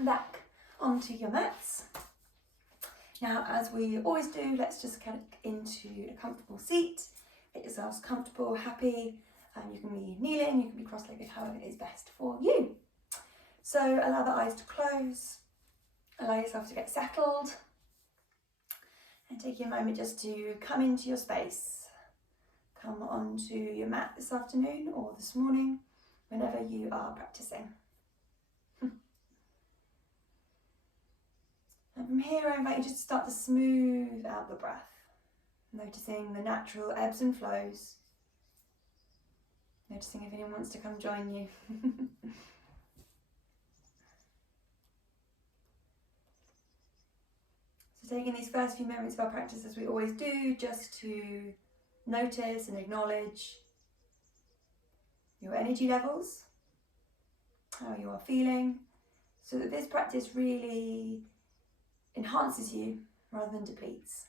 come back onto your mats. Now, as we always do, let's just get into a comfortable seat. Get yourselves comfortable, happy. You can be kneeling, you can be cross-legged, however is best for you. So allow the eyes to close, allow yourself to get settled, and take a moment just to come into your space. Come onto your mat this afternoon or this morning, whenever you are practicing. And from here, I invite you just to start to smooth out the breath, noticing the natural ebbs and flows, noticing if anyone wants to come join you. So taking these first few moments of our practice, as we always do, just to notice and acknowledge your energy levels, how you are feeling, so that this practice really enhances you rather than depletes.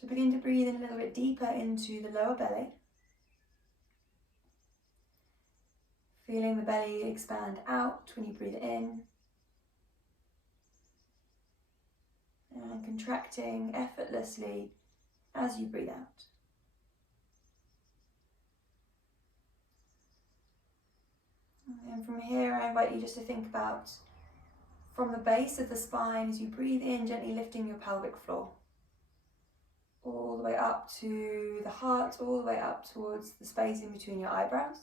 So begin to breathe in a little bit deeper into the lower belly. Feeling the belly expand out when you breathe in. And contracting effortlessly as you breathe out. And from here, I invite you just to think about, from the base of the spine, as you breathe in, gently lifting your pelvic floor. All the way up to the heart, all the way up towards the space in between your eyebrows.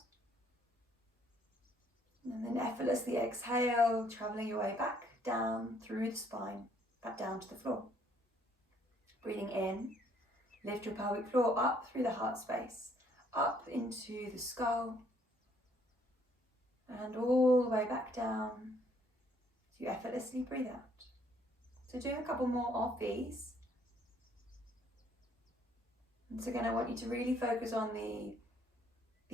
And then effortlessly exhale, traveling your way back down through the spine, back down to the floor. Breathing in, lift your pelvic floor up through the heart space, up into the skull, and all the way back down as you effortlessly breathe out. So doing a couple more of these. And so again, I want you to really focus on the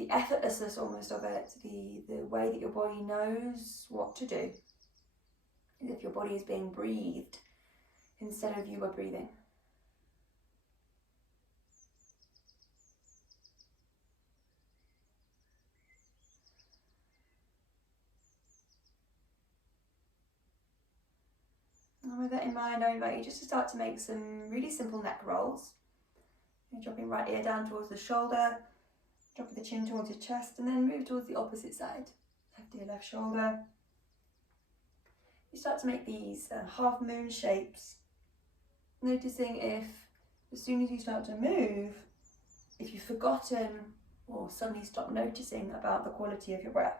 effortlessness almost of it, the way that your body knows what to do, as if your body is being breathed instead of you are breathing. And with that in mind, I invite you just to start to make some really simple neck rolls. You're dropping right ear down towards the shoulder, dropping the chin towards your chest, and then move towards the opposite side. Left ear, left shoulder. You start to make these half moon shapes, noticing if, as soon as you start to move, if you've forgotten or suddenly stop noticing about the quality of your breath.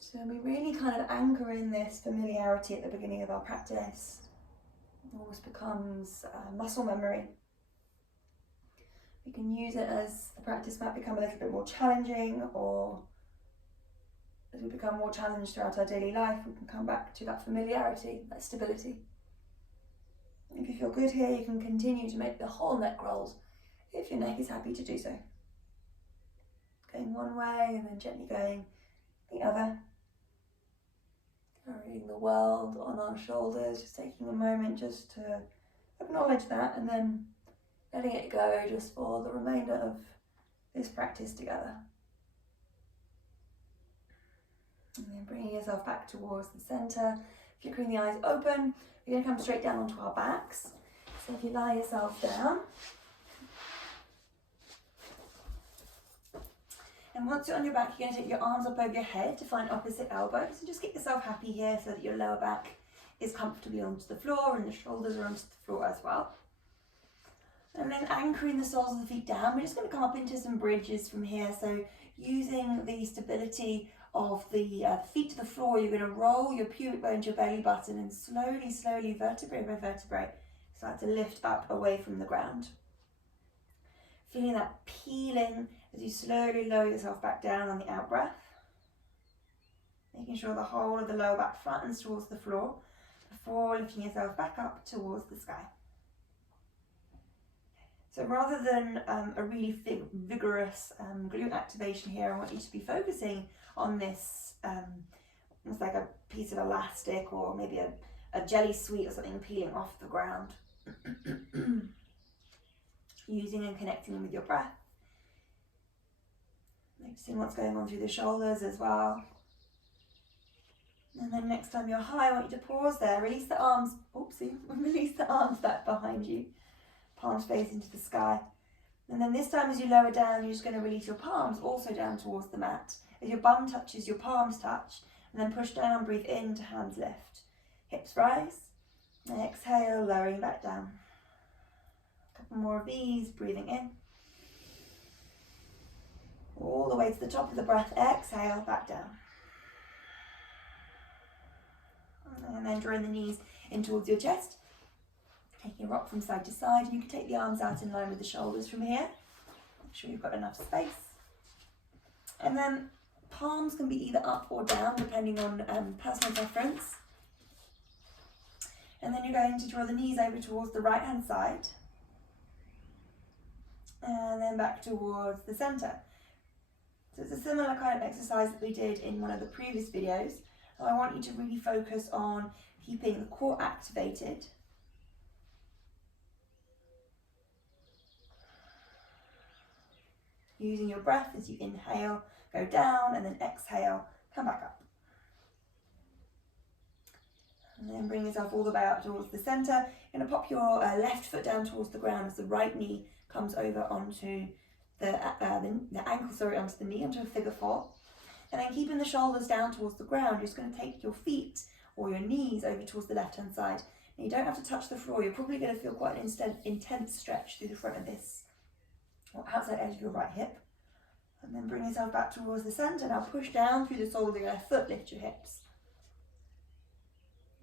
So we really kind of anchor in this familiarity at the beginning of our practice. It almost becomes muscle memory. We can use it as the practice might become a little bit more challenging, or as we become more challenged throughout our daily life, we can come back to that familiarity, that stability. If you feel good here, you can continue to make the whole neck rolls if your neck is happy to do so. Going one way and then gently going the other. Carrying the world on our shoulders, just taking a moment just to acknowledge that and then letting it go just for the remainder of this practice together. And then bringing yourself back towards the center, flickering the eyes open. We're going to come straight down onto our backs. So if you lie yourself down, and once you're on your back, you're going to take your arms up over your head to find opposite elbows. And just get yourself happy here so that your lower back is comfortably onto the floor and the shoulders are onto the floor as well. And then anchoring the soles of the feet down, we're just going to come up into some bridges from here. So using the stability of the feet to the floor, you're going to roll your pubic bone to your belly button and slowly, slowly, vertebrae by vertebrae, start to lift up away from the ground. Feeling that peeling as you slowly lower yourself back down on the out breath. Making sure the whole of the lower back flattens towards the floor before lifting yourself back up towards the sky. So rather than a really vigorous glute activation here, I want you to be focusing on this, it's like a piece of elastic or maybe a jelly sweet or something peeling off the ground. Using and connecting with your breath. Noticing what's going on through the shoulders as well. And then next time you're high, I want you to pause there. Release the arms, oopsie, release the arms back behind you. Palms face into the sky. And then this time as you lower down, you're just going to release your palms also down towards the mat. As your bum touches, your palms touch. And then push down, breathe in to hands lift. Hips rise. And exhale, lowering back down. A couple more of these, breathing in. All the way to the top of the breath, exhale, back down. And then drawing the knees in towards your chest. Taking a rock from side to side. And you can take the arms out in line with the shoulders from here. Make sure you've got enough space. And then palms can be either up or down depending on personal preference. And then you're going to draw the knees over towards the right hand side. And then back towards the centre. So it's a similar kind of exercise that we did in one of the previous videos. I want you to really focus on keeping the core activated. Using your breath as you inhale, go down, and then exhale, come back up. And then bring yourself all the way up towards the centre. You're going to pop your left foot down towards the ground as the right knee comes over onto the ankle, onto the knee, onto a figure 4. And then keeping the shoulders down towards the ground, you're just going to take your feet or your knees over towards the left-hand side. And you don't have to touch the floor. You're probably going to feel quite an intense stretch through the front of this, or outside edge of your right hip. And then bring yourself back towards the centre. Now push down through the sole of your left foot, lift your hips.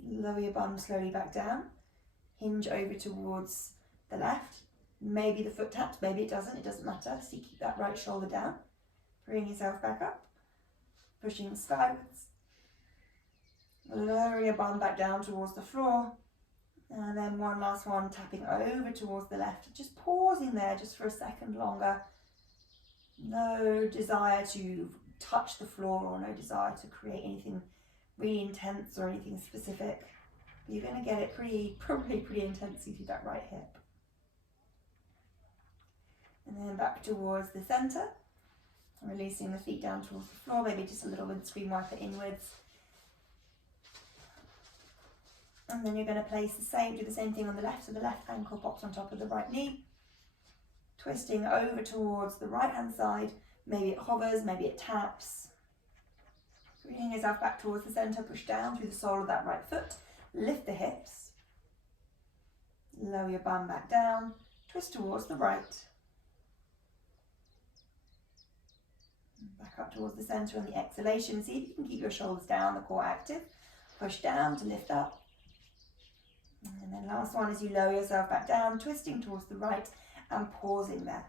Lower your bum slowly back down. Hinge over towards the left. Maybe the foot taps, maybe it doesn't matter. So you keep that right shoulder down. Bring yourself back up. Pushing skywards. Lower your bum back down towards the floor. And then one last one, tapping over towards the left. Just pausing there just for a second longer. No desire to touch the floor or no desire to create anything really intense or anything specific. You're going to get it probably pretty intensely through that right hip. And then back towards the centre. Releasing the feet down towards the floor, maybe just a little windscreen wiper inwards. And then you're going to do the same thing on the left, so the left ankle pops on top of the right knee. Twisting over towards the right hand side, maybe it hovers, maybe it taps. Bringing yourself back towards the centre, push down through the sole of that right foot, lift the hips. Lower your bum back down, twist towards the right. Back up towards the centre on the exhalation. See if you can keep your shoulders down, the core active. Push down to lift up. And then last one as you lower yourself back down, twisting towards the right and pausing there.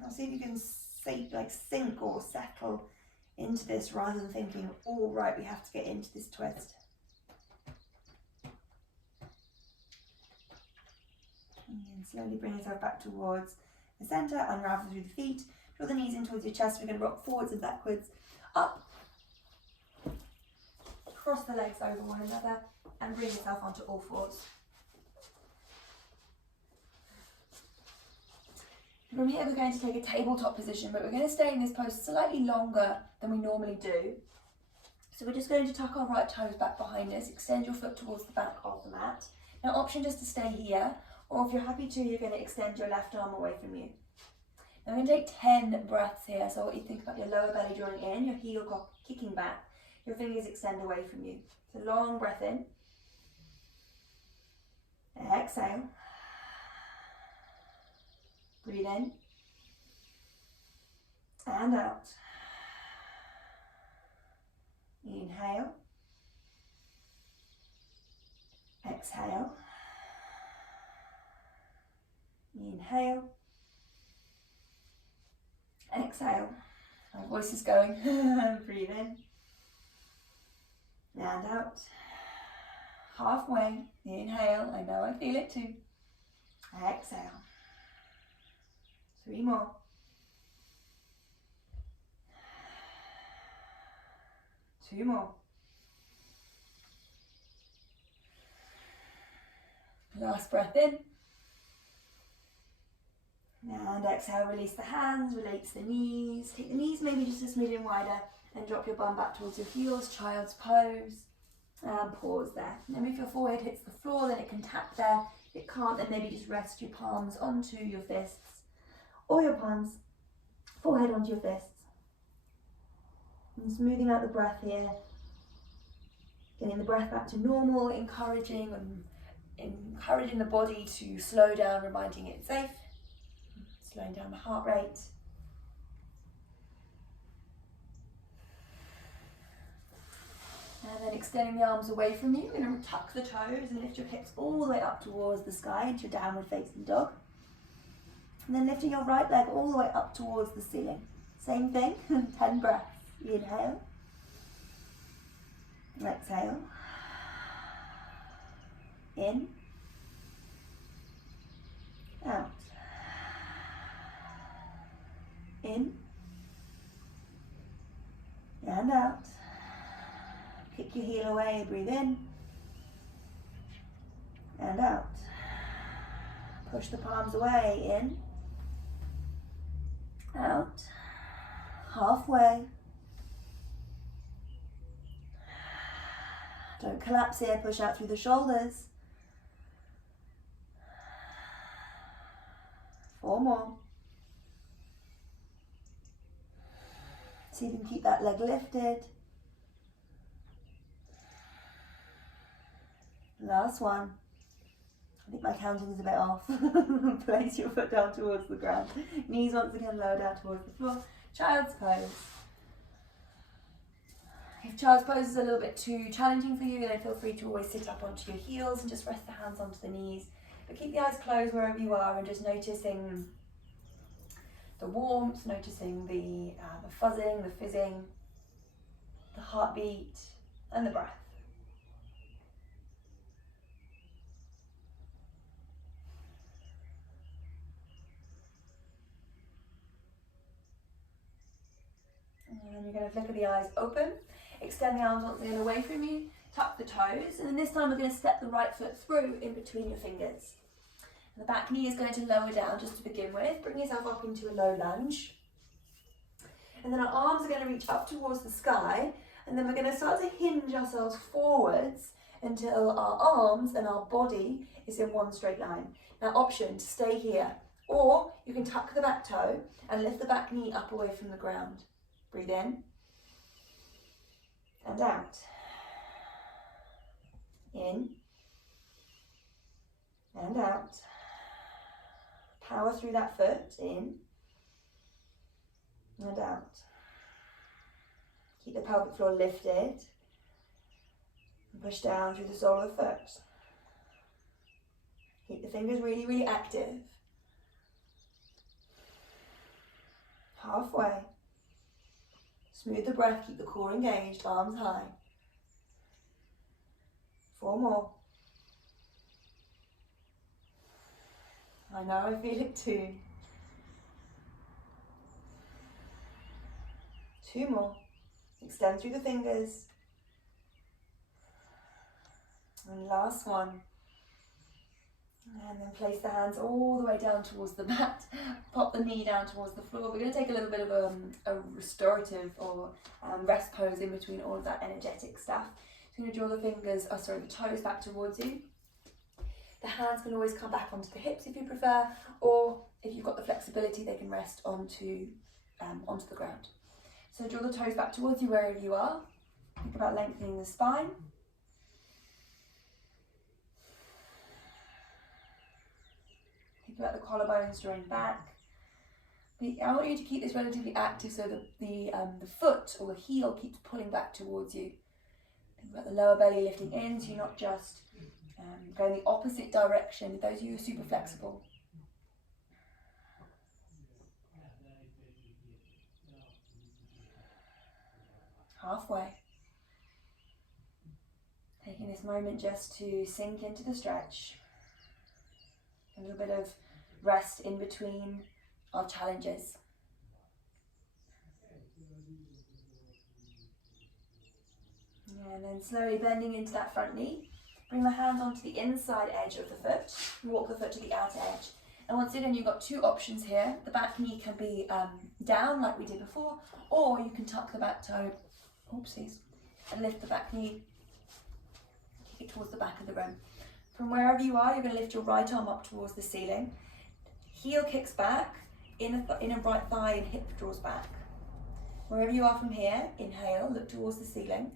Now see if you can sink or settle into this rather than thinking, all right, we have to get into this twist. And slowly bring yourself back towards the centre, unravel through the feet. Draw the knees in towards your chest. We're going to rock forwards and backwards, up, cross the legs over one another, and bring yourself onto all fours. From here we're going to take a tabletop position, but we're going to stay in this pose slightly longer than we normally do. So we're just going to tuck our right toes back behind us, extend your foot towards the back of the mat. Now option just to stay here, or if you're happy to, you're going to extend your left arm away from you. Now we're going to take 10 breaths here, so what you think about your lower belly drawing in, your heel kicking back, your fingers extend away from you. So long breath in. Exhale. Breathe in. And out. Inhale. Exhale. Inhale. Exhale. My voice is going. Breathe in. And out. Halfway. Inhale. I know I feel it too. Exhale. 3 more. Two more. Last breath in. And exhale, release the hands, release the knees. Take the knees maybe just a smidgen wider and drop your bum back towards your heels, child's pose. And pause there. And then if your forehead hits the floor, then it can tap there. If it can't, then maybe just rest your palms onto your fists. Or your palms, forehead onto your fists. And smoothing out the breath here. Getting the breath back to normal, encouraging the body to slow down, reminding it it's safe. Slowing down the heart rate. And then extending the arms away from you. You're going to tuck the toes and lift your hips all the way up towards the sky into your downward facing dog. And then lifting your right leg all the way up towards the ceiling. Same thing, 10 breaths. Inhale. Exhale. In. Out. In. And out. Kick your heel away, breathe in. And out. Push the palms away, in. Out. Halfway. Don't collapse here, push out through the shoulders. 4 more. See if you can keep that leg lifted. Last one. I think my counting is a bit off. Place your foot down towards the ground. Knees once again lower down towards the floor. Child's pose. If child's pose is a little bit too challenging for you, then feel free to always sit up onto your heels and just rest the hands onto the knees. But keep the eyes closed wherever you are and just noticing the warmth, noticing the fuzzing, the fizzing, the heartbeat, and the breath. And then you're going to flicker the eyes open, extend the arms once again away from you, tuck the toes, and then this time we're going to step the right foot through in between your fingers. And the back knee is going to lower down just to begin with. Bring yourself up into a low lunge. And then our arms are going to reach up towards the sky, and then we're going to start to hinge ourselves forwards until our arms and our body is in one straight line. Now, option to stay here, or you can tuck the back toe and lift the back knee up away from the ground. Breathe in and out. In and out. Power through that foot, in and out. Keep the pelvic floor lifted and push down through the sole of the foot. Keep the fingers really, really active. Halfway. Smooth the breath, keep the core engaged, arms high. 4 more. I know, I feel it too. 2 more. Extend through the fingers. And last one. And then place the hands all the way down towards the mat. Pop the knee down towards the floor. We're going to take a little bit of a restorative or rest pose in between all of that energetic stuff. So you're going to draw the toes back towards you. The hands can always come back onto the hips if you prefer, or if you've got the flexibility, they can rest onto the ground. So draw the toes back towards you wherever you are. Think about lengthening the spine. Think about the collarbones drawing back. I want you to keep this relatively active so that the foot or the heel keeps pulling back towards you. Think about the lower belly lifting in, so you're not just going the opposite direction. Those of you who are super flexible. Halfway. Taking this moment just to sink into the stretch. A little bit of rest in between our challenges. And then slowly bending into that front knee. Bring the hands onto the inside edge of the foot. Walk the foot to the outer edge. And once again, you've got two options here. The back knee can be down like we did before, or you can tuck the back toe, oopsies, and lift the back knee, kick it towards the back of the room. From wherever you are, you're going to lift your right arm up towards the ceiling. Heel kicks back, inner right thigh and hip draws back. Wherever you are from here, inhale, look towards the ceiling.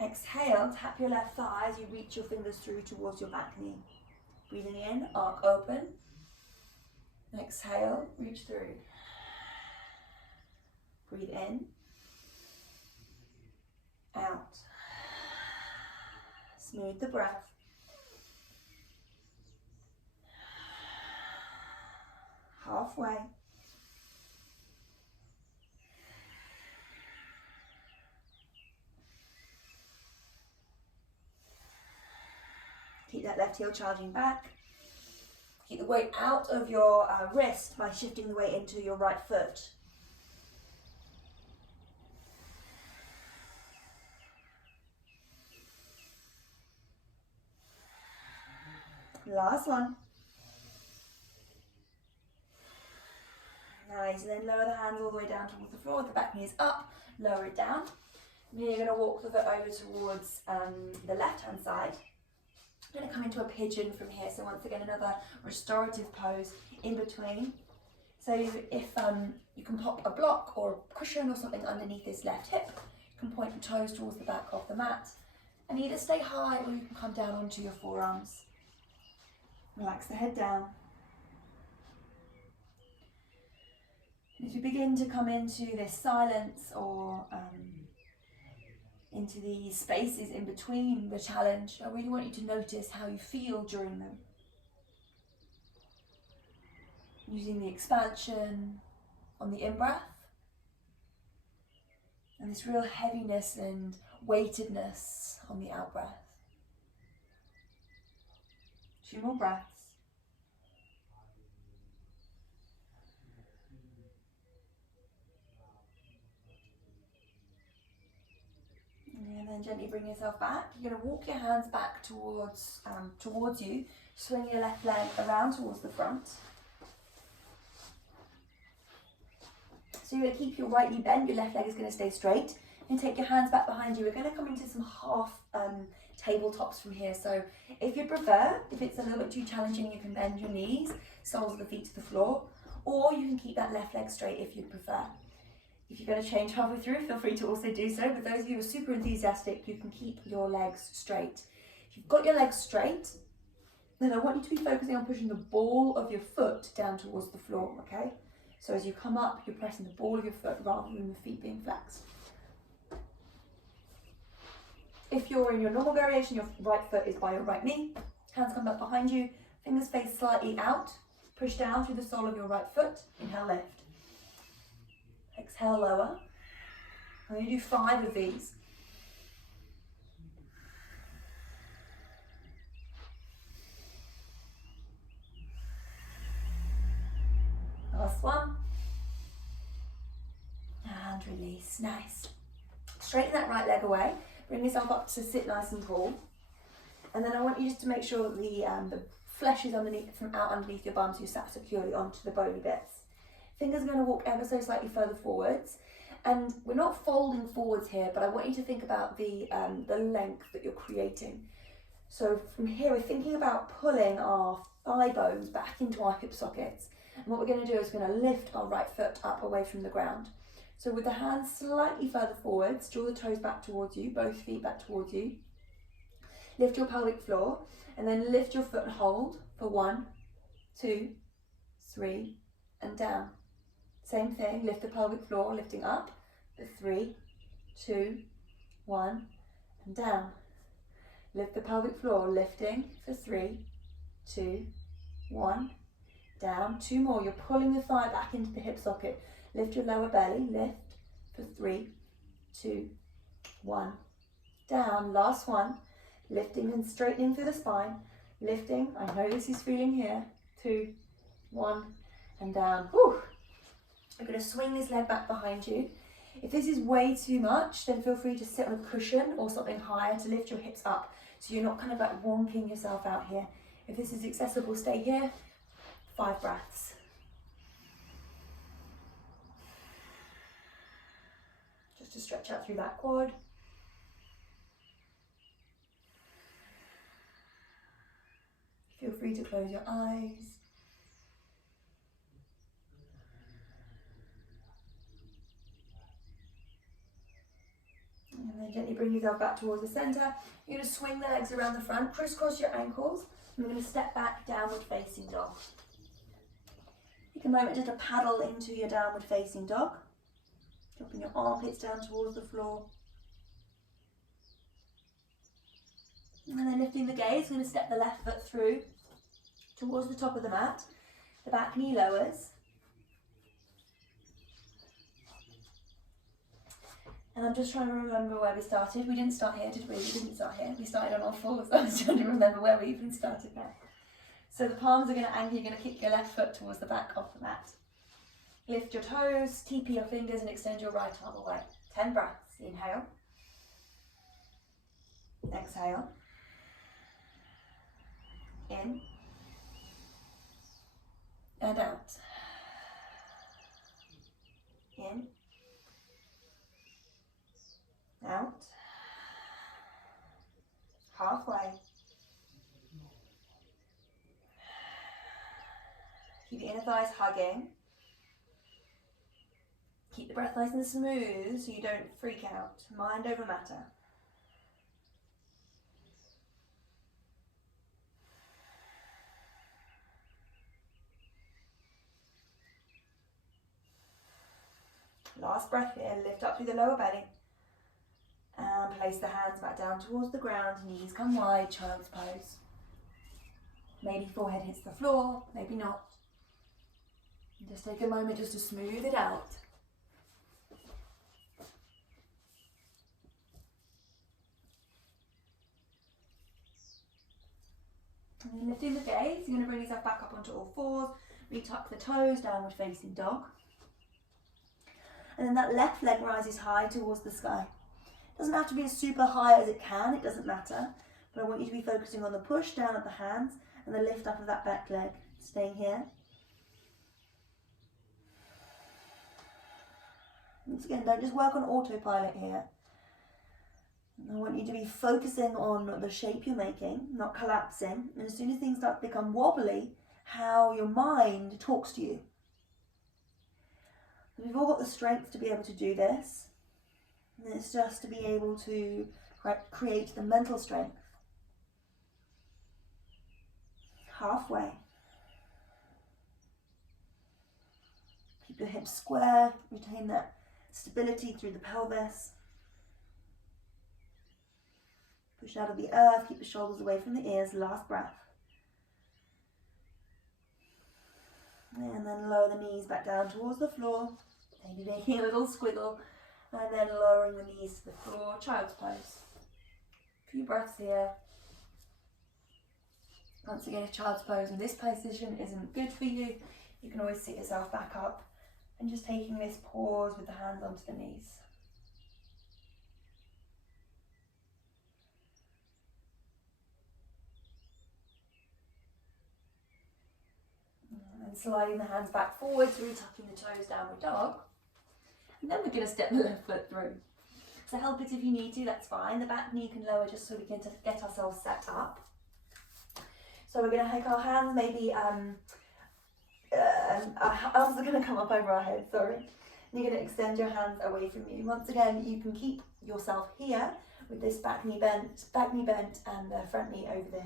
Exhale, tap your left thigh as you reach your fingers through towards your back knee. Breathing in, arc open. Exhale, reach through. Breathe in, out. Smooth the breath. Halfway. Keep that left heel charging back. Keep the weight out of your wrist by shifting the weight into your right foot. Last one. Nice, and then lower the hands all the way down towards the floor. The back knee is up, lower it down. And here you're going to walk the foot over towards the left hand side. I'm going to come into a pigeon from here. So once again, another restorative pose in between. So if you can pop a block or a cushion or something underneath this left hip, you can point your toes towards the back of the mat. And either stay high or you can come down onto your forearms. Relax the head down. As you begin to come into this silence or into the spaces in between the challenge, I really want you to notice how you feel during them. Using the expansion on the in-breath and this real heaviness and weightedness on the out-breath. 2 more breaths. And then gently bring yourself back. You're going to walk your hands back towards you. Swing your left leg around towards the front. So you're going to keep your right knee bent. Your left leg is going to stay straight. And take your hands back behind you. We're going to come into some half tabletops from here. So if you prefer, if it's a little bit too challenging, you can bend your knees, soles of the feet to the floor. Or you can keep that left leg straight if you prefer. If you're going to change halfway through, feel free to also do so. But those of you who are super enthusiastic, you can keep your legs straight. If you've got your legs straight, then I want you to be focusing on pushing the ball of your foot down towards the floor, okay? So as you come up, you're pressing the ball of your foot rather than the feet being flexed. If you're in your normal variation, your right foot is by your right knee. Hands come back behind you. Fingers face slightly out. Push down through the sole of your right foot. Inhale, lift. Exhale, lower. I'm going to do 5 of these. Last one. And release. Nice. Straighten that right leg away. Bring yourself up to sit nice and tall. And then I want you just to make sure that the flesh is out underneath your bum, so you sat securely onto the bony bits. Fingers are going to walk ever so slightly further forwards. And we're not folding forwards here, but I want you to think about the length that you're creating. So from here, we're thinking about pulling our thigh bones back into our hip sockets. And what we're going to do is we're going to lift our right foot up away from the ground. So with the hands slightly further forwards, draw the toes back towards you, both feet back towards you. Lift your pelvic floor, and then lift your foot and hold for 1, 2, 3, and down. Same thing, lift the pelvic floor, lifting up for 3, 2, 1, and down. Lift the pelvic floor, lifting for 3, 2, 1, down. 2 more, you're pulling the thigh back into the hip socket. Lift your lower belly, lift for 3, 2, 1, down. Last one, lifting and straightening through the spine. Lifting, I know this is feeling here. 2, 1, and down. Whew. I'm going to swing this leg back behind you. If this is way too much, then feel free to sit on a cushion or something higher to lift your hips up so you're not kind of like wonking yourself out here. If this is accessible, stay here. 5 breaths. Just to stretch out through that quad. Feel free to close your eyes. And then gently bring yourself back towards the center. You're going to swing the legs around the front, crisscross your ankles. And we're going to step back, downward facing dog. Take a moment just to paddle into your downward facing dog. Dropping your armpits down towards the floor. And then lifting the gaze, we're going to step the left foot through towards the top of the mat. The back knee lowers. And I'm just trying to remember where we started. We didn't start here, did we? We didn't start here. We started on all fours. I was trying to remember where we even started there. So the palms are going to anchor. You're going to kick your left foot towards the back of the mat. Lift your toes, TP your fingers and extend your right arm away. 10 breaths. Inhale. Exhale. In. And out. In. Out. Halfway. Keep your inner thighs hugging. Keep the breath nice and smooth so you don't freak out. Mind over matter. Last breath here. Lift up through the lower belly. And place the hands back down towards the ground. Knees come wide, child's pose. Maybe forehead hits the floor, maybe not. And just take a moment just to smooth it out. And then lifting the gaze, you're going to bring yourself back up onto all fours. Retuck the toes, downward facing dog. And then that left leg rises high towards the sky. Doesn't have to be as super high as it can, it doesn't matter. But I want you to be focusing on the push down of the hands and the lift up of that back leg. Staying here. Once again, don't just work on autopilot here. I want you to be focusing on the shape you're making, not collapsing. And as soon as things start to become wobbly, how your mind talks to you. We've all got the strength to be able to do this. And it's just to be able to create the mental strength. Halfway. Keep your hips square, retain that stability through the pelvis. Push out of the earth, keep the shoulders away from the ears, last breath. And then lower the knees back down towards the floor, maybe making a little squiggle. And then lowering the knees to the floor, child's pose. A few breaths here. Once again, if child's pose in this position isn't good for you, you can always sit yourself back up and just taking this pause with the hands onto the knees. And sliding the hands back forward through tucking the toes, downward dog. And then we're going to step the left foot through. So help it if you need to, that's fine. The back knee can lower just so we can get ourselves set up. So we're going to take our hands, maybe our arms are going to come up over our head, sorry. And you're going to extend your hands away from you. Once again, you can keep yourself here with this back knee bent and the front knee over the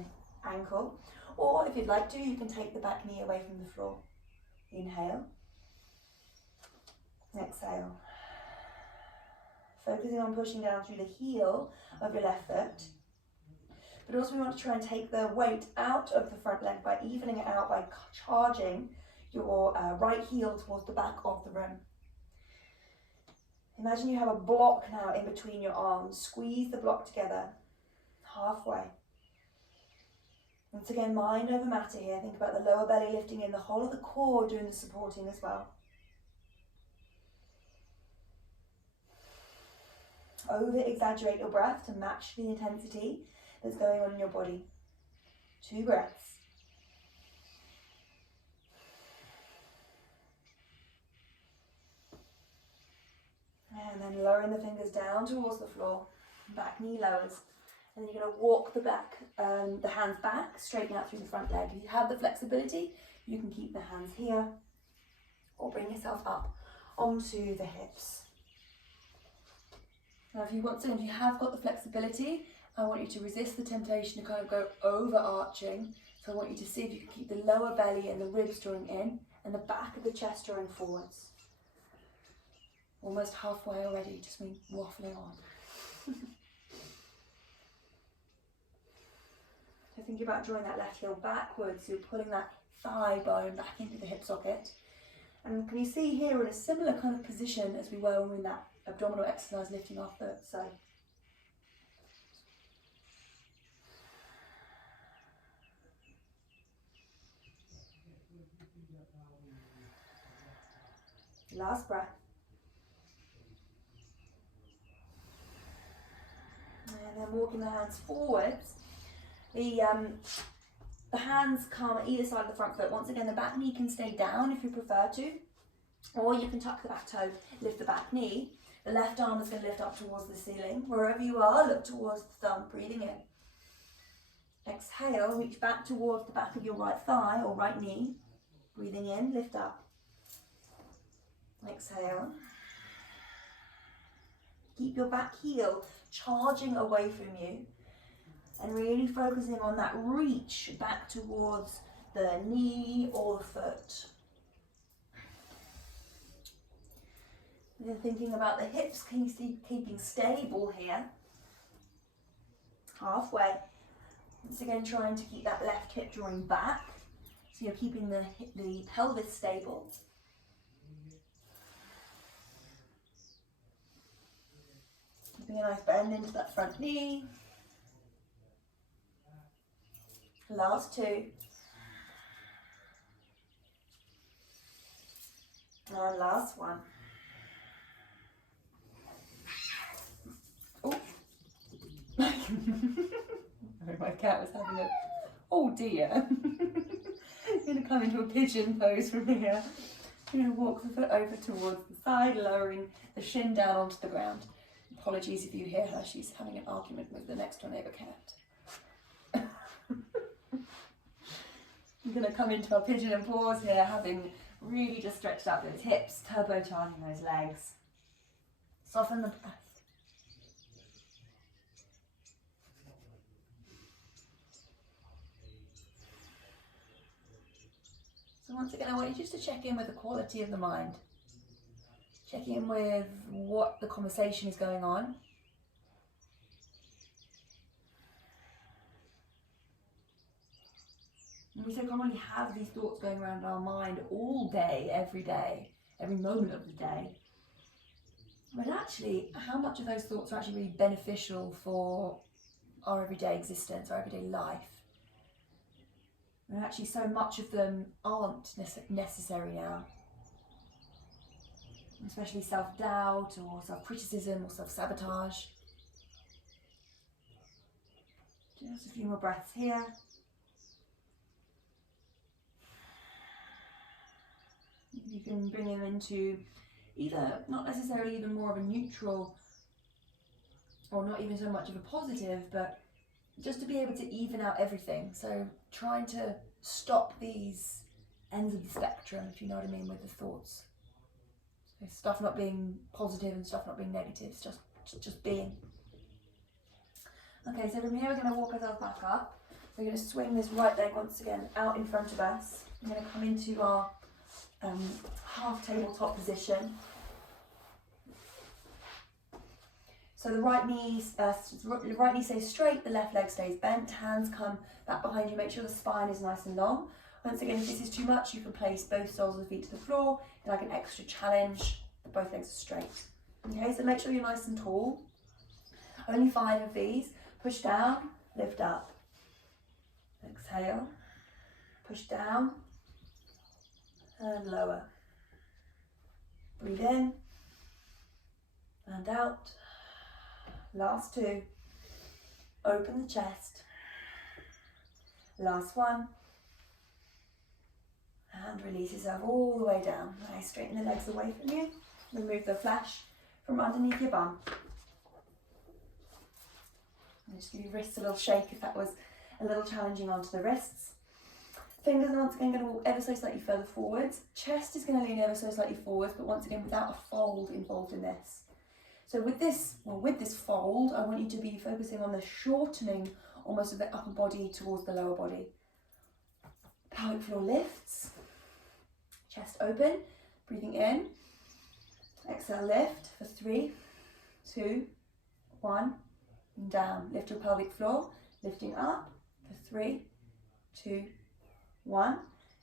ankle. Or if you'd like to, you can take the back knee away from the floor. Inhale. Exhale. Focusing on pushing down through the heel of your left foot. But also we want to try and take the weight out of the front leg by evening it out by charging your right heel towards the back of the room. Imagine you have a block now in between your arms. Squeeze the block together, halfway. Once again, mind over matter here. Think about the lower belly lifting in, the whole of the core doing the supporting as well. Over-exaggerate your breath to match the intensity that's going on in your body. 2 breaths. And then lowering the fingers down towards the floor. Back knee lowers. And then you're going to walk the hands back, straighten out through the front leg. If you have the flexibility, you can keep the hands here or bring yourself up onto the hips. Now if you have got the flexibility, I want you to resist the temptation to kind of go overarching. So I want you to see if you can keep the lower belly and the ribs drawing in and the back of the chest drawing forwards. Almost halfway already, just me waffling on. So think about drawing that left heel backwards, so you're pulling that thigh bone back into the hip socket. And can you see here we're in a similar kind of position as we were when we were in that abdominal exercise lifting our foot. So last breath. And then walking the hands forwards. The hands come at either side of the front foot. Once again, the back knee can stay down if you prefer to, or you can tuck the back toe, lift the back knee. The left arm is going to lift up towards the ceiling. Wherever you are, look towards the thumb, breathing in. Exhale, reach back towards the back of your right thigh or right knee. Breathing in, lift up. Exhale. Keep your back heel charging away from you and really focusing on that reach back towards the knee or the foot. And then thinking about the hips keeping stable here. Halfway. Once again, trying to keep that left hip drawing back. So you're keeping the pelvis stable. Keeping a nice bend into that front knee. Last two. And last one. Oh. My cat was having a... Oh dear. I'm going to come into a pigeon pose from here. I'm going to walk the foot over towards the side, lowering the shin down onto the ground. Apologies if you hear her, she's having an argument with the next door neighbour cat. I'm going to come into our pigeon and pause here, having really just stretched out those hips, turbocharging those legs. Soften the breath. So once again, I want you just to check in with the quality of the mind. Check in with what the conversation is going on. And we so commonly have these thoughts going around in our mind all day, every moment of the day. But actually, how much of those thoughts are actually really beneficial for our everyday existence, our everyday life? And actually so much of them aren't necessary now. Especially self-doubt or self-criticism or self-sabotage. Just a few more breaths here. You can bring them into either not necessarily even more of a neutral or not even so much of a positive, but just to be able to even out everything. So trying to stop these ends of the spectrum, if you know what I mean, with the thoughts. So stuff not being positive and stuff not being negative, it's just being. Okay, so from here we're going to walk ourselves back up. We're going to swing this right leg once again out in front of us. We're going to come into our half tabletop position. So the right knee stays straight, the left leg stays bent, hands come back behind you, make sure the spine is nice and long. Once again, if this is too much, you can place both soles of the feet to the floor, in like an extra challenge, both legs are straight. Okay, so make sure you're nice and tall. Only 5 of these. Push down, lift up. Exhale, push down, and lower. Breathe in, and out. Last 2. Open the chest. Last 1. And release yourself all the way down. Nice, straighten the legs away from you. Remove the flash from from underneath your bum. And just give your wrists a little shake if that was a little challenging onto the wrists. Fingers are once again going to walk ever so slightly further forwards. Chest is going to lean ever so slightly forwards, but once again without a fold involved in this. So with this fold, I want you to be focusing on the shortening almost of the upper body towards the lower body. Pelvic floor lifts, chest open, breathing in. Exhale, lift for 3, 2, 1, and down. Lift your pelvic floor, lifting up for 3, 2, 1,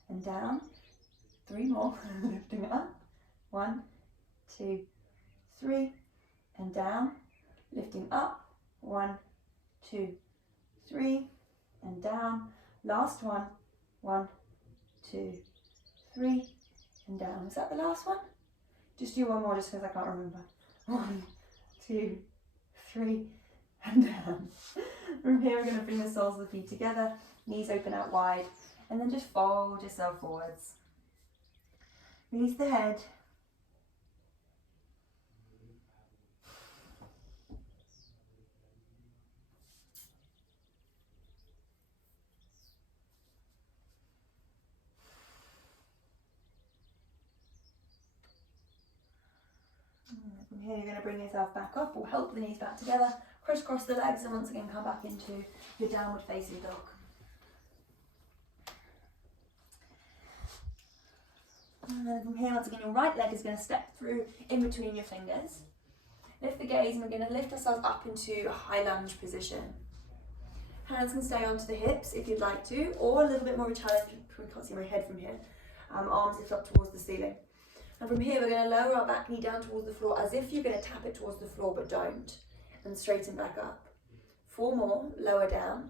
and down. 3 more, lifting up. 1, 2, 3, and down. Lifting up. 1, 2, 3, and down. Last one. 1, 2, 3, and down. Is that the last one? Just do one more just because I can't remember. 1, 2, 3, and down. From here we're going to bring the soles of the feet together, knees open out wide, and then just fold yourself forwards. Release the head. From here you're going to bring yourself back up, or help the knees back together, crisscross the legs, and once again come back into your downward facing dog. And then from here, once again, your right leg is going to step through in between your fingers. Lift the gaze, and we're going to lift ourselves up into a high lunge position. Hands can stay onto the hips if you'd like to, or a little bit more of a challenge. We can't see my head from here. Arms lift up towards the ceiling. And from here, we're going to lower our back knee down towards the floor as if you're going to tap it towards the floor, but don't. And straighten back up. 4 more, lower down.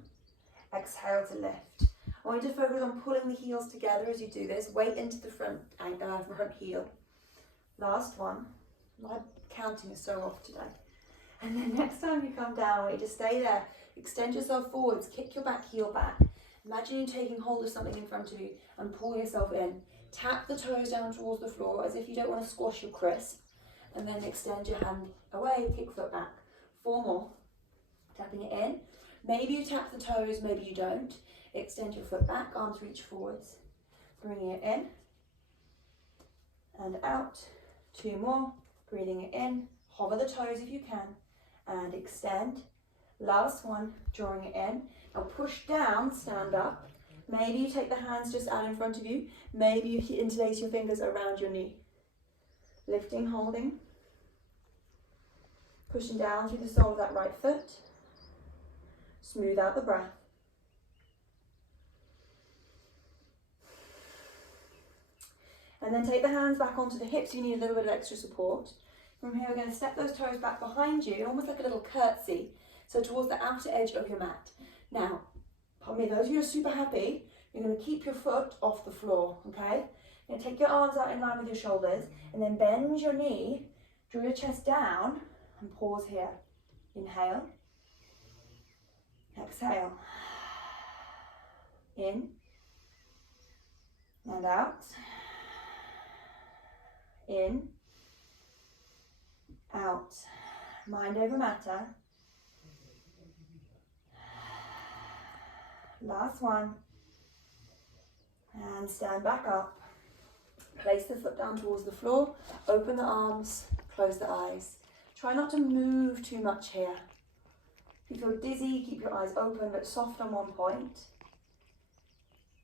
Exhale to lift. I want you to focus on pulling the heels together as you do this. Weight into the front heel. Last one. My counting is so off today. And then next time you come down, I want you to stay there. Extend yourself forwards. Kick your back heel back. Imagine you taking hold of something in front of you and pull yourself in. Tap the toes down towards the floor as if you don't want to squash your crisp. And then extend your hand away, kick foot back. 4 more. Tapping it in. Maybe you tap the toes, maybe you don't. Extend your foot back, arms reach forwards. Bringing it in. And out. 2 more. Breathing it in. Hover the toes if you can. And extend. Last one. Drawing it in. Now push down, stand up. Maybe you take the hands just out in front of you. Maybe you interlace your fingers around your knee. Lifting, holding. Pushing down through the sole of that right foot. Smooth out the breath. And then take the hands back onto the hips. You need a little bit of extra support. From here, we're going to step those toes back behind you, almost like a little curtsy. So towards the outer edge of your mat. Now, pardon me, those of you who are super happy, you're going to keep your foot off the floor, okay? You're going to take your arms out in line with your shoulders, and then bend your knee, draw your chest down, and pause here. Inhale. Exhale. In. And out. In. Out. Mind over matter. Last one. And stand back up. Place the foot down towards the floor. Open the arms. Close the eyes. Try not to move too much here. If you feel dizzy, keep your eyes open but soft on one point.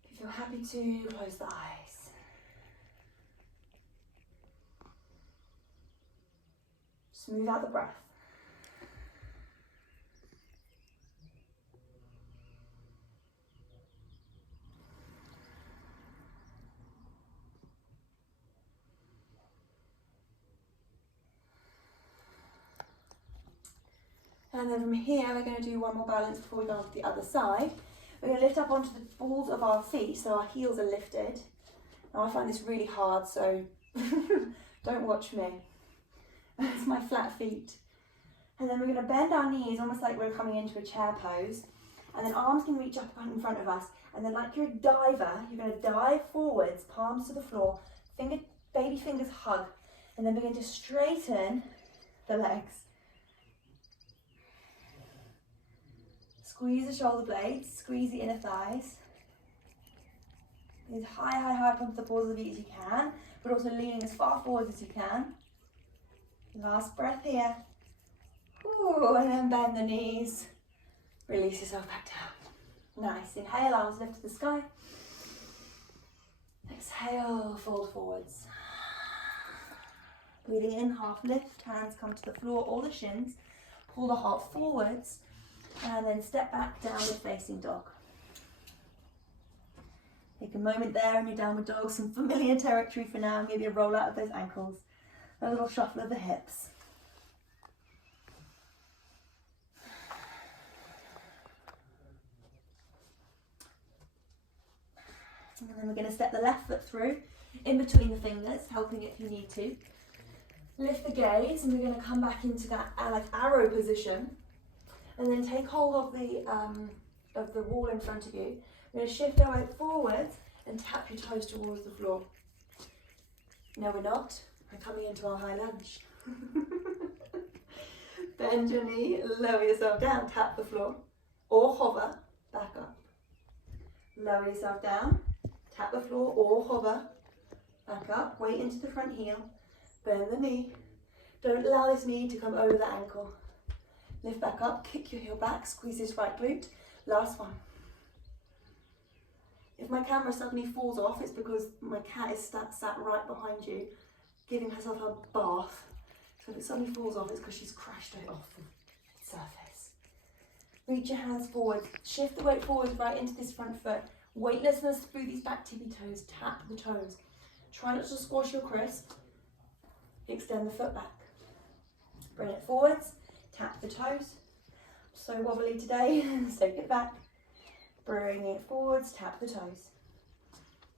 If you feel happy to, close the eyes. Smooth out the breath. And then from here, we're going to do one more balance before we go on to the other side. We're going to lift up onto the balls of our feet so our heels are lifted. Now I find this really hard, so don't watch me. It's my flat feet. And then we're going to bend our knees almost like we're coming into a chair pose. And then arms can reach up in front of us. And then like you're a diver, you're going to dive forwards, palms to the floor, baby fingers hug. And then begin to straighten the legs. Squeeze the shoulder blades, squeeze the inner thighs. As high come to the balls of the feet as you can, but also leaning as far forward as you can. Last breath here. Ooh, and then bend the knees. Release yourself back down. Nice. Inhale, arms lift to the sky. Exhale, fold forwards. Breathing in, half lift, hands come to the floor or the shins. Pull the heart forwards and then step back, downward facing dog. Take a moment there in your downward dog, some familiar territory for now. Maybe a roll out of those ankles, a little shuffle of the hips. And then we're going to step the left foot through, in between the fingers, helping if you need to. Lift the gaze, and we're going to come back into that like arrow position, and then take hold of the wall in front of you. We're going to shift our weight forwards and tap your toes towards the floor. No, we're not. We're coming into our high lunge. Bend your knee, lower yourself down, tap the floor, or hover, back up. Lower yourself down, tap the floor, or hover, back up, weight into the front heel, bend the knee. Don't allow this knee to come over the ankle. Lift back up, kick your heel back, squeeze this right glute. Last one. If my camera suddenly falls off, it's because my cat is sat right behind you, giving herself a bath. So if it suddenly falls off, it's because she's crashed it off the surface. Reach your hands forward, shift the weight forward right into this front foot. Weightlessness through these back tippy toes, tap the toes. Try not to squash your crisp. Extend the foot back. Bring it forwards, tap the toes. So wobbly today, take it back. Bring it forwards, tap the toes.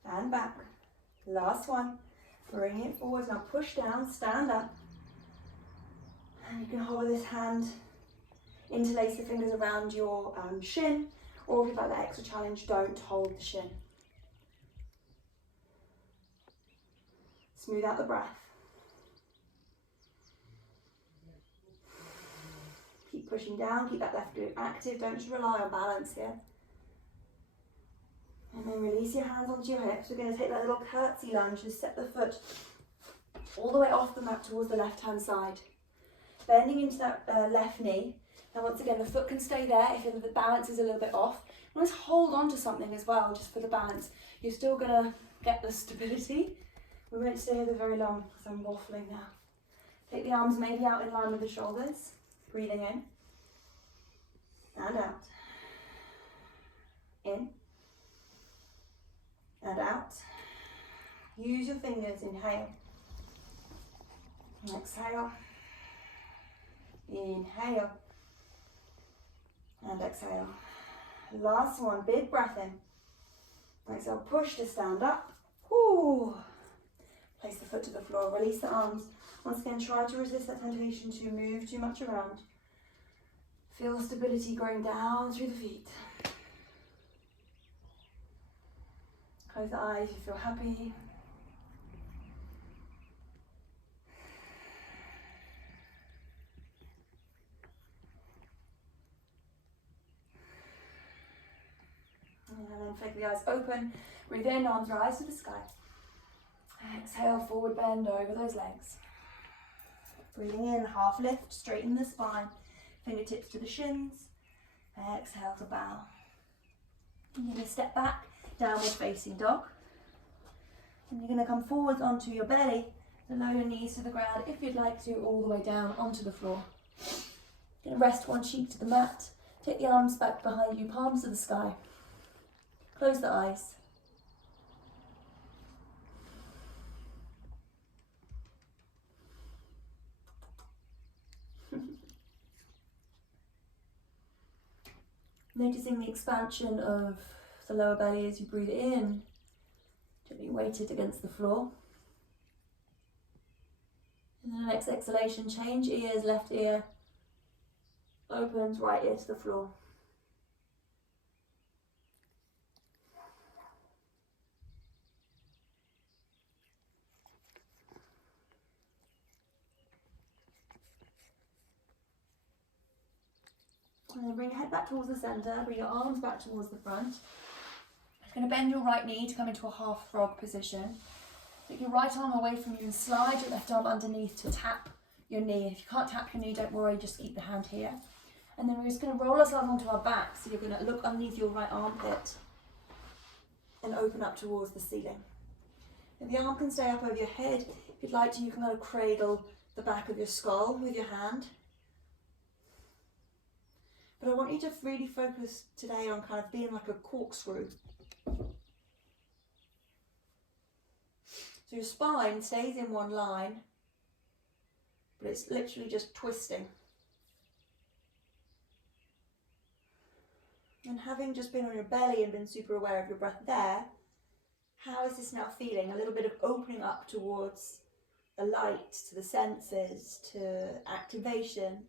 And back. Last one. Bring it forwards, now push down, stand up. And you can hold this hand, interlace the fingers around your shin, or if you'd like that extra challenge, don't hold the shin. Smooth out the breath. Keep pushing down, keep that left glute active, don't just rely on balance here. And then release your hands onto your hips. We're going to take that little curtsy lunge and step the foot all the way off the mat towards the left hand side. Bending into that left knee. Now once again, the foot can stay there if the balance is a little bit off. Let's hold on to something as well, just for the balance. You're still going to get the stability. We won't stay here very long because I'm waffling now. Take the arms maybe out in line with the shoulders. Breathing in. And out. In. And out. Use your fingers. Inhale. Exhale. Inhale. And exhale. Last one. Big breath in. Exhale. Push to stand up. Whoo. Place the foot to the floor. Release the arms. Once again, try to resist that temptation to move too much around. Feel stability going down through the feet. Close the eyes if you feel happy. And then flick the eyes open. Breathe in, arms rise to the sky. Exhale, forward bend over those legs. Breathing in, half lift, straighten the spine. Fingertips to the shins. Exhale to bow. You're going to step back, downward facing dog. And you're going to come forwards onto your belly, lower your knees to the ground if you'd like to, all the way down onto the floor. You're going to rest one cheek to the mat. Take the arms back behind you, palms to the sky. Close the eyes. Noticing the expansion of the lower belly as you breathe in, gently weighted against the floor. And then the next exhalation, change ears, left ear opens, right ear to the floor. And then bring your head back towards the centre, bring your arms back towards the front. You're going to bend your right knee to come into a half frog position. Take your right arm away from you and slide your left arm underneath to tap your knee. If you can't tap your knee, don't worry, just keep the hand here. And then we're just going to roll ourselves onto our back. So you're going to look underneath your right armpit and open up towards the ceiling. And the arm can stay up over your head. If you'd like to, you can kind of cradle the back of your skull with your hand. But I want you to really focus today on kind of being like a corkscrew. So your spine stays in one line, but it's literally just twisting. And having just been on your belly and been super aware of your breath there, how is this now feeling? A little bit of opening up towards the light, to the senses, to activation.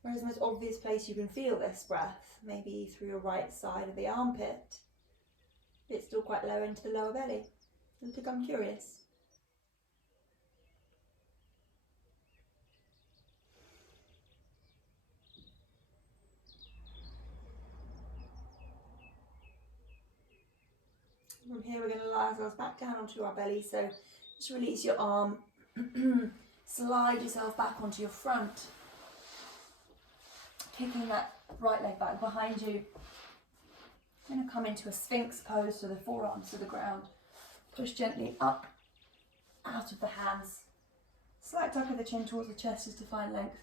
Whereas the most obvious place you can feel this breath, maybe through your right side of the armpit, but it's still quite low into the lower belly. Let's become curious. From here we're going to lie ourselves back down onto our belly, so just release your arm, slide yourself back onto your front, kicking that right leg back behind you. You're going to come into a Sphinx pose, so the forearms to the ground. Push gently up, out of the hands. Slight tuck of the chin towards the chest just to find length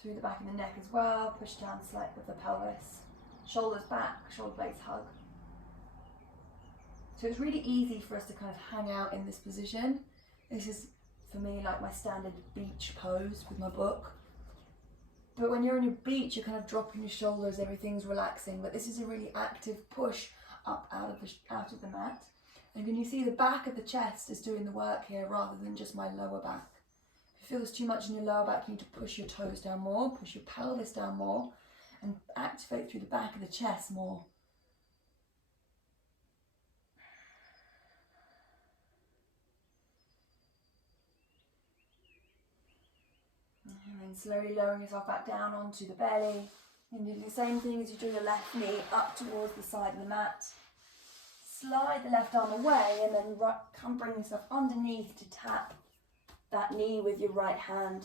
through the back of the neck as well. Push down slightly with the pelvis. Shoulders back, shoulder blades hug. So it's really easy for us to kind of hang out in this position. This is, for me, like my standard beach pose with my book. But when you're on your beach, you're kind of dropping your shoulders, everything's relaxing. But this is a really active push up out of the mat. And can you see the back of the chest is doing the work here rather than just my lower back. If it feels too much in your lower back, you need to push your toes down more, push your pelvis down more, and activate through the back of the chest more. And then slowly lowering yourself back down onto the belly. And do the same thing as you do your left knee up towards the side of the mat. Slide the left arm away and then come bring yourself underneath to tap that knee with your right hand.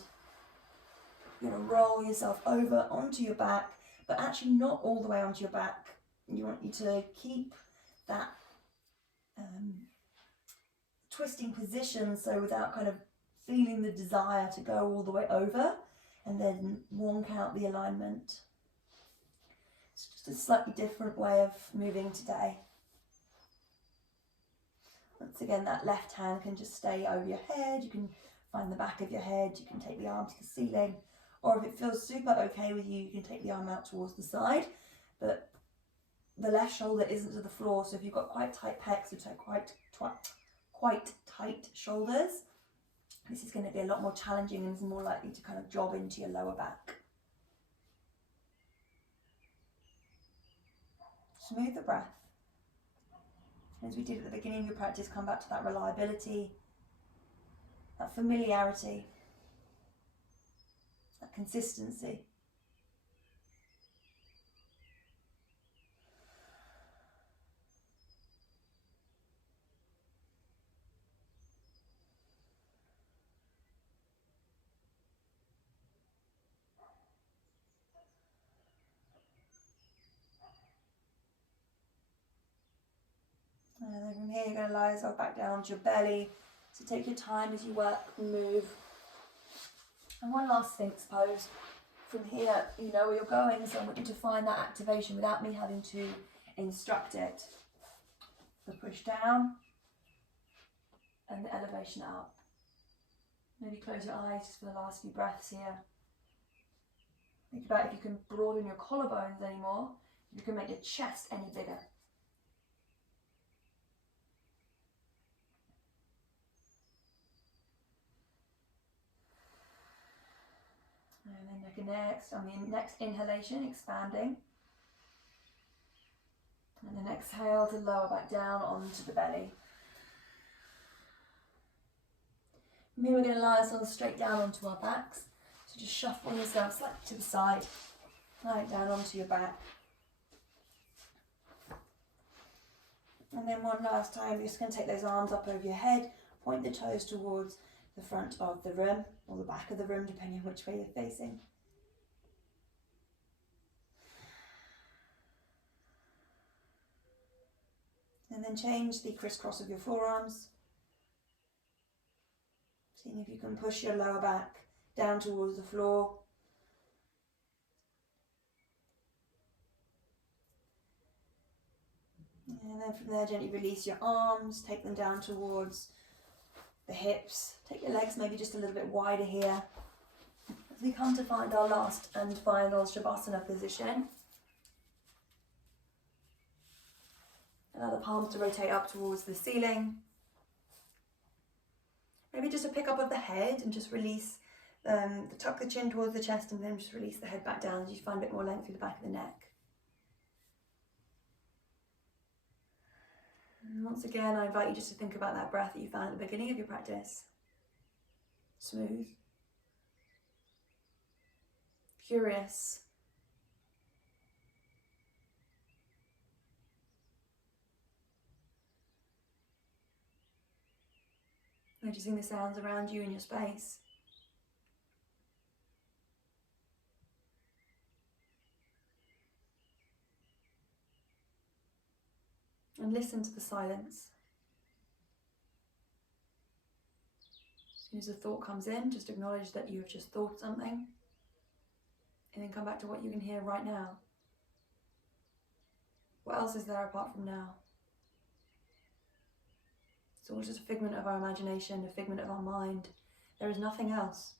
You're going to roll yourself over onto your back, but actually not all the way onto your back. You want you to keep that twisting position, so without kind of feeling the desire to go all the way over and then wonk out the alignment. It's just a slightly different way of moving today. Once again, that left hand can just stay over your head. You can find the back of your head. You can take the arm to the ceiling. Or if it feels super okay with you, you can take the arm out towards the side. But the left shoulder isn't to the floor. So if you've got quite tight pecs or quite tight shoulders, this is going to be a lot more challenging and is more likely to kind of job into your lower back. Smooth the breath. As we did at the beginning of your practice, come back to that reliability, that familiarity, that consistency. And then from here, you're going to lie yourself back down onto your belly. So take your time as you work and move. And one last Sphinx pose. From here, you know where you're going, so I want you to find that activation without me having to instruct it. The push down and the elevation up. Maybe close your eyes just for the last few breaths here. Think about if you can broaden your collarbones anymore, if you can make your chest any bigger. And then next inhalation, expanding. And then exhale to lower back down onto the belly. From here we're going to lie ourselves straight down onto our backs. So just shuffle yourself slightly to the side, lie it down onto your back. And then one last time, you're just going to take those arms up over your head, point the toes towards the front of the room, or the back of the room, depending on which way you're facing. And then change the crisscross of your forearms. Seeing if you can push your lower back down towards the floor. And then from there, gently release your arms, take them down towards the hips. Take your legs maybe just a little bit wider here. As we come to find our last and final Shavasana position. Allow the palms to rotate up towards the ceiling. Maybe just a pick up of the head and just release, tuck the chin towards the chest and then just release the head back down as you find a bit more length through the back of the neck. And once again, I invite you just to think about that breath that you found at the beginning of your practice. Smooth. Curious. Noticing the sounds around you in your space. And listen to the silence. As soon as a thought comes in, just acknowledge that you have just thought something. And then come back to what you can hear right now. What else is there apart from now? It's all just a figment of our imagination, a figment of our mind. There is nothing else.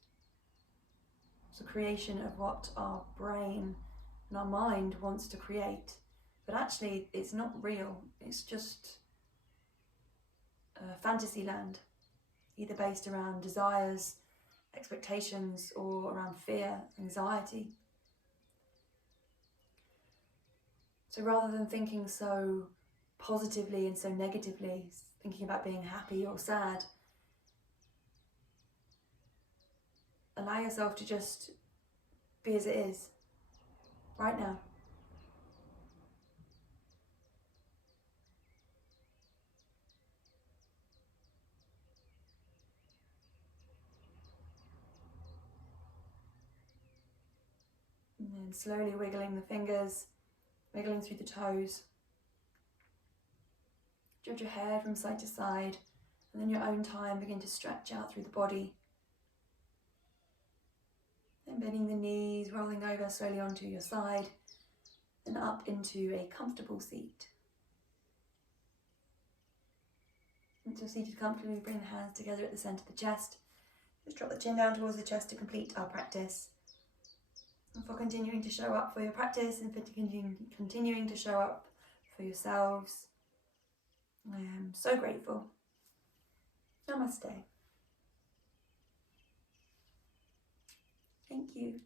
It's a creation of what our brain and our mind wants to create. But actually, it's not real. It's just a fantasy land, either based around desires, expectations, or around fear, anxiety. So rather than thinking so positively and so negatively, thinking about being happy or sad, allow yourself to just be as it is, right now. And then slowly wiggling the fingers, wiggling through the toes. Drift your hair from side to side, and then your own time begin to stretch out through the body. Then bending the knees, rolling over slowly onto your side, then up into a comfortable seat. Once you're seated comfortably, bring the hands together at the centre of the chest. Just drop the chin down towards the chest to complete our practice. And for continuing to show up for your practice and for continuing to show up for yourselves, I am so grateful. Namaste. Thank you.